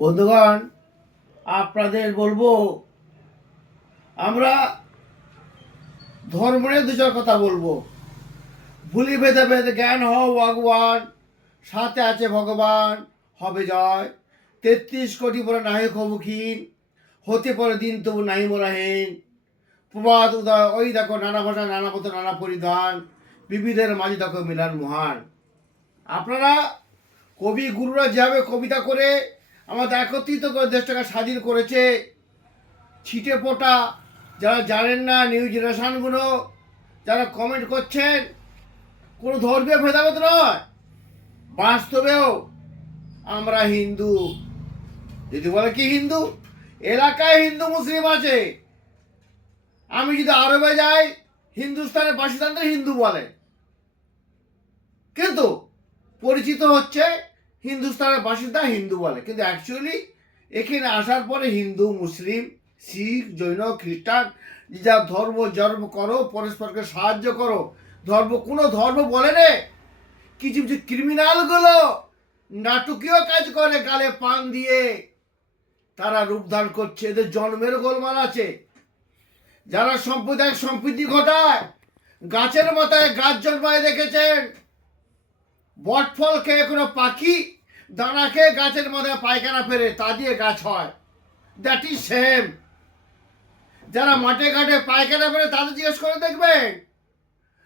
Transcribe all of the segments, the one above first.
বন্ধুগণ, আপনাদের বলবো, আমরা ধর্মের দু চার কথা বলবো। ভুলি ভেদে ভেদে জ্ঞান হও ভগবান, সাথে আছে ভগবান, হবে জয়। 33 কোটি পরে নাহি খবুখিন, হতে পরে দিন তবু নাহি মোরাহীন। প্রভাত উদয় ওই দেখো, নানা ভাষা নানা পথ নানা পরিধান, বিবিধের মাঝে দেখো মিলান মহান। আপনারা কবি গুরুরা যেভাবে কবিতা করে আমাদের একত্রিত করে দেশটাকে স্বাধীন করেছে, ছিটে পোটা যারা জানেন না, নিউ জেনারেশনগুলো যারা কমেন্ট করছেন, কোনো ধর্মীয় ভেদাভেদ নয়, বাস্তবেও আমরা হিন্দু। যদি বলে কি হিন্দু, এলাকায় হিন্দু মুসলিম আছে। আমি যদি আরবে যাই, হিন্দুস্তানের বাসিন্দাদের হিন্দু বলে, কিন্তু পরিচিত হচ্ছে হিন্দুস্তানের বাসিন্দা হিন্দু বলে, কিন্তু অ্যাকচুয়ালি এখানে আসার পরে হিন্দু মুসলিম শিখ জৈন খ্রিস্টান যা ধর্ম করো, পরস্পরকে সাহায্য করো। কোনো ধর্ম বলে রে। কিছু কিছু ক্রিমিনালগুলো নাটকীয় কাজ করে, গালে পান দিয়ে তারা রূপদান করছে। এদের জন্মের গোলমাল আছে। যারা সাম্প্রদায়িক সম্প্রীতি ঘটায়, গাছের মাথায় গাছ জন্মায় দেখেছেন, বটফল খেয়ে কোনো পাখি দানা খেয়ে গাছের মাথায় পায়খানা ফেরে, তা দিয়ে গাছ হয়। That is same. যারা মাঠে ঘাটে পায়খানা ফেরে, তাদের জিজ্ঞেস করে দেখবেন,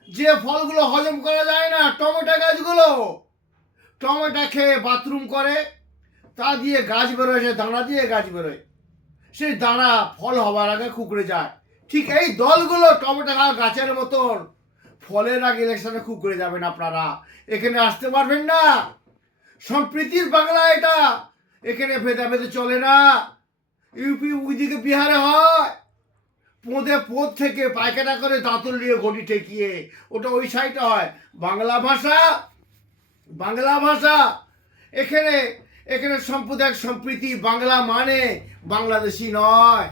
যে ফলগুলো হজম করা যায় না, টমেটো গাছগুলো টমেটো খেয়ে বাথরুম করে, তা দিয়ে গাছ বেরোয়, সে দানা দিয়ে গাছ বেরোয়, সেই দানা ফল হবার আগে কুকড়ে যায়। ঠিক এই দলগুলো টমেটো খাওয়া গাছের মতন, ফলের আগে ইলেকশনে কুকড়ে যাবেন আপনারা। এখানে আসতে পারবেন না। সম্প্রীতির বাংলা এটা, এখানে ভেদাভেদে চলে না। ইউপি ওইদিকে বিহারে হয়, পোঁদ থেকে পায়খানা করে দাঁতল নিয়ে গড়ি ঠেকিয়ে, ওটা ওই সাইডে হয়। বাংলা ভাষা এখানে এখানে সাম্প্রদায়িক সম্প্রীতি। বাংলা মানে বাংলাদেশি নয়।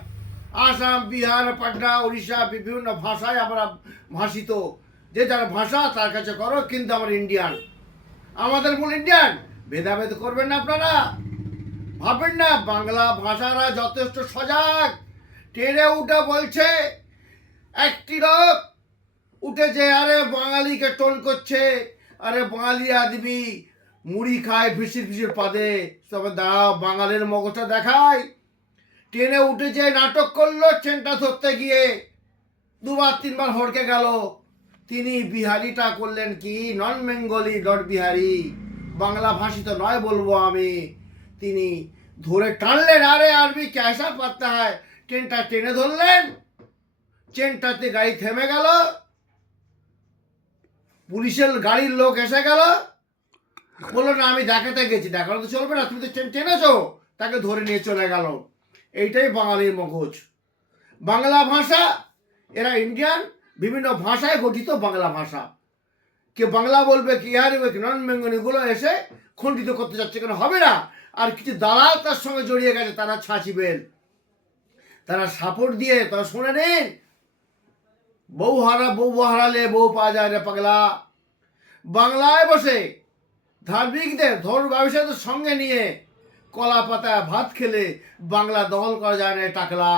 আসাম, বিহার, পাটনা, উড়িষ্যা বিভিন্ন ভাষায় আমরা ভাষিত। যে যার ভাষা তার কাছে করো, কিন্তু আমরা ইন্ডিয়ান, আমাদের মূল ইন্ডিয়ান। ভেদাভেদ করবেন না আপনারা, ভাবেন না। বাংলা ভাষারা যথেষ্ট সজাগ। টেনে উঠে বলছে, একটি লোক উঠেছে, আরে বাঙালিকে টোন করছে, আরে বাঙালি আদমি মুড়ি খায় ভিসির ভিসির পাদে, তবে দাঁড়াও বাঙালির মগজটা দেখায়। টেনে উঠেছে, নাটক করলো, চেনটা ধরতে গিয়ে দুবার তিনবার হড়কে গেল। তিনি বিহারিটা করলেন কি, নন বেঙ্গলি নট বিহারি, বাংলা ভাষিত নয় বলবো আমি। তিনি ধরে টানলেন, আরে আরবি ক্যাসা পারতে হয়। ট্রেনটা টেনে ধরলেন, চেনটাতে গাড়ি থেমে গেল। পুলিশের গাড়ির লোক এসে গেল, বললো না আমি দেখাতে গেছি, দেখানো তো চলবে না, তুমি তো ট্রেন টেনেছো। তাকে ধরে নিয়ে চলে গেল। এইটাই বাঙালির মগজ। বাংলা ভাষা, এরা ইন্ডিয়ান, বিভিন্ন ভাষায় গঠিত বাংলা ভাষা। কে বাংলা বলবে, কি আর নন বেঙ্গলিগুলো এসে খণ্ডিত করতে যাচ্ছে, কেন হবে না। আর কিছু দালাল তার সঙ্গে জড়িয়ে গেছে, তারা ছাঁচিবেন, তারা সাপোর্ট দিয়ে। তারা শুনে নিন, বউ হারালে বউ পাওয়া যায় রে পাগলা। বাংলায় বসে ধার্মিকদের ধর্ম ব্যবসায়ীদের সঙ্গে নিয়ে কলা পাতায় ভাত খেলে বাংলা দখল করা যায় না টাকলা।